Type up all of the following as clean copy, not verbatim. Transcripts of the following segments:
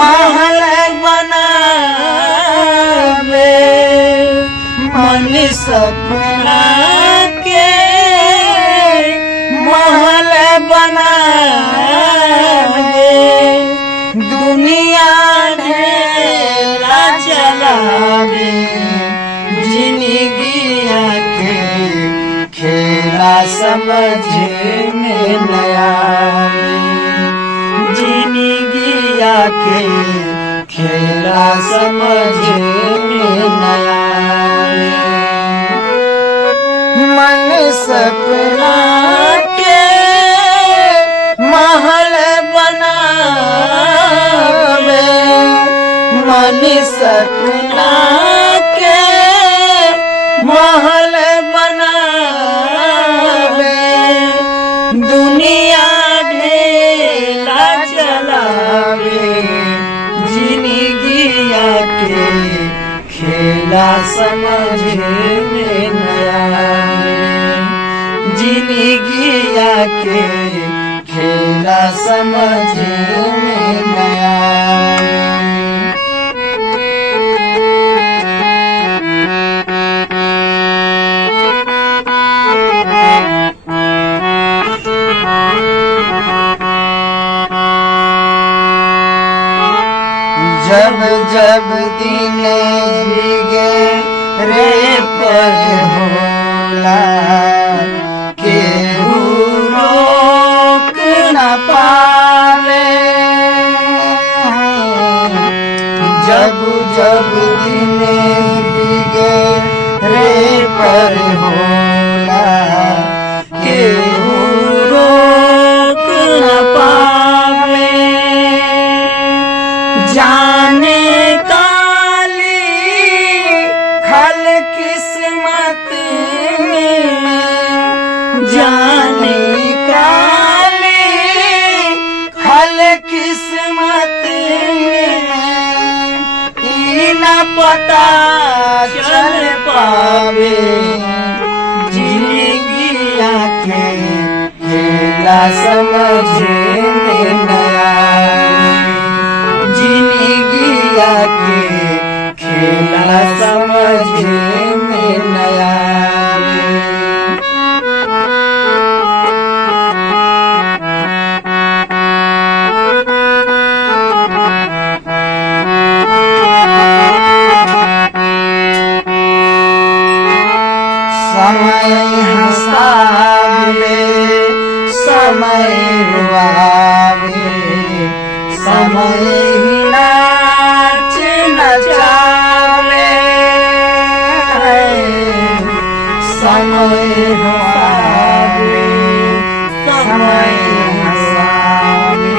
महल बनावे मन सपना के महल बनावे दुनिया ढेला चलावे जिंदगिया के खेला समझ में नया जिंदगिया के खेला समझ में नया मन सपना के महल बनावे मन सपना के महल बनावे दुनिया ढेला चलावे जिंदगिया के खेला समझ में नया जिंदगिया के खेला समझ में नया जब जब दिन भीगे रे पर होला केहू रोक न पावे जब जब दिन भीगे रे पर होला केहू रोक न पावे जाने काली खल किस्मत में जाने काली खल किस्मत में ई न पता चल पावे जिंदगिया के खेला समझ में नया जिंदगिया के खेला समझ में नया समय हंसावे समय रुआवे समय नाच नचावे समय हंसावे समय हंसावे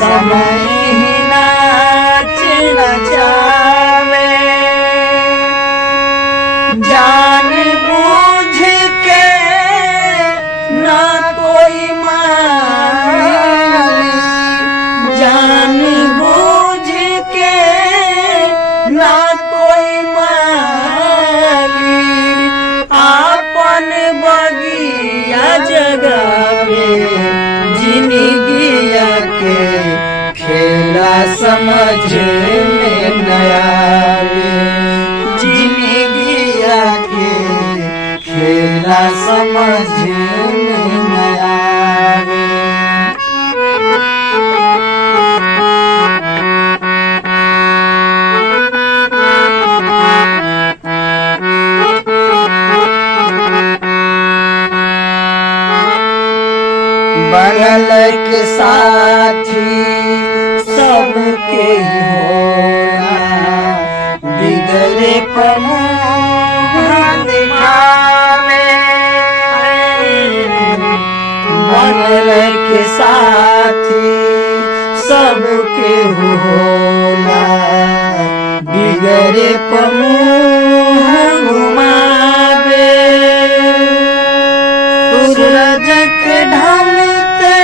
समय नाच नचावे जान बूझ के ना कोई माली जान बूझ के ना कोई माली आपन बगिया जगावे जिंदगिया के खेला समझ में नया जिंदगिया के खेला समझ में नया बनल के साथी सबके होला बिगड़े पर दिखावे बनल के साथी सबके होला बिगड़े पर घुमावे सूरज के ढलते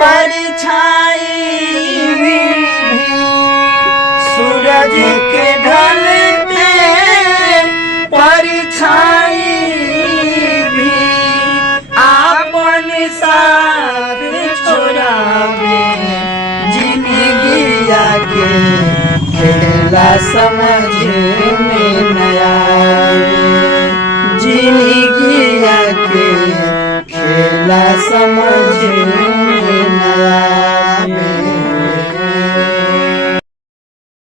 परछाई भी सूरज के ढलते परछाई भी आपन साथ छोड़ावे जिन्हें खेला समझ